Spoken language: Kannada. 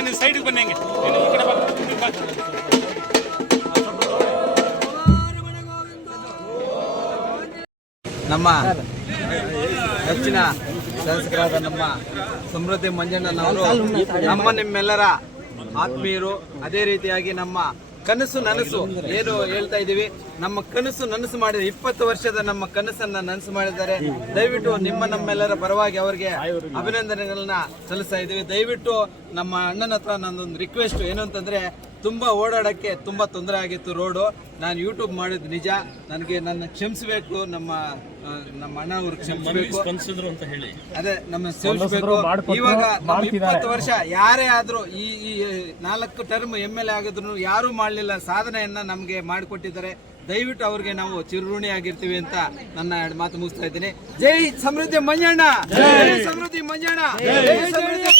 ಬನ್ನಿ ಸೈಡ್ಗೆ ಬನ್ನಿ ಹಂಗೆ ನೀನು ಈ ಕಡೆ ಬಾ ನೀನು ಬಾ. ನಮ್ಮ ಹೆಚ್ಚಿನ ಶಾಸಕರಾದ ನಮ್ಮ ಸಮೃದ್ಧಿ ಮಂಜಣ್ಣನವರು ನಿಮ್ಮೆಲ್ಲರ ಆತ್ಮೀಯರು. ಅದೇ ರೀತಿಯಾಗಿ ನಮ್ಮ ಕನಸು ನನಸು ಏನು ಹೇಳ್ತಾ ಇದೀವಿ, ನಮ್ಮ ಕನಸು ನನಸು ಮಾಡಿದ 20 ವರ್ಷದ ನಮ್ಮ ಕನಸನ್ನ ನನಸು ಮಾಡಿದ್ದಾರೆ. ದಯವಿಟ್ಟು ನಮ್ಮೆಲ್ಲರ ಪರವಾಗಿ ಅವರಿಗೆ ಅಭಿನಂದನೆಗಳನ್ನ ಸಲ್ಲಿಸ್ತಾ ಇದೀವಿ. ದಯವಿಟ್ಟು ನಮ್ಮ ಅಣ್ಣನ ಹತ್ರ ನನ್ನೊಂದು ರಿಕ್ವೆಸ್ಟ್ ಏನು ಅಂತಂದ್ರೆ, ತುಂಬಾ ಓಡಾಡಕ್ಕೆ ತುಂಬಾ ತೊಂದರೆ ಆಗಿತ್ತು ರೋಡು. ನಾನು ಯೂಟ್ಯೂಬ್ ಮಾಡಿದ್ ನಿಜ, ನನಗೆ ನನ್ನ ಕ್ಷಮಿಸಬೇಕು, ನಮ್ಮ ಅಣ್ಣ ಅವ್ರು ಕ್ಷಮಿಸಬೇಕು ಅಂತ ಹೇಳಿ ಅದೇ ನಮ್ಮ ಕ್ಷಮಿಸಬೇಕು. ಇವಾಗ 20 ವರ್ಷ ಯಾರೇ ಆದ್ರೂ ಈ 4 ಟರ್ಮ್ MLA ಆಗಿದ್ರು ಯಾರು ಮಾಡಲಿಲ್ಲ ಸಾಧನೆಯನ್ನ ನಮ್ಗೆ ಮಾಡಿಕೊಟ್ಟಿದ್ದಾರೆ. ದಯವಿಟ್ಟು ಅವ್ರಿಗೆ ನಾವು ಚಿರಋಣಿ ಆಗಿರ್ತೀವಿ ಅಂತ ನನ್ನ 2 ಮಾತು ಮುಗಿಸ್ತಾ ಇದ್ದೀನಿ. ಜೈ ಸಮೃದ್ಧಿ ಮಂಜಣ್ಣ, ಜೈ ಸಮೃದ್ಧಿ ಮಂಜಣ್ಣ, ಜೈ ಸಮೃದ್ಧಿ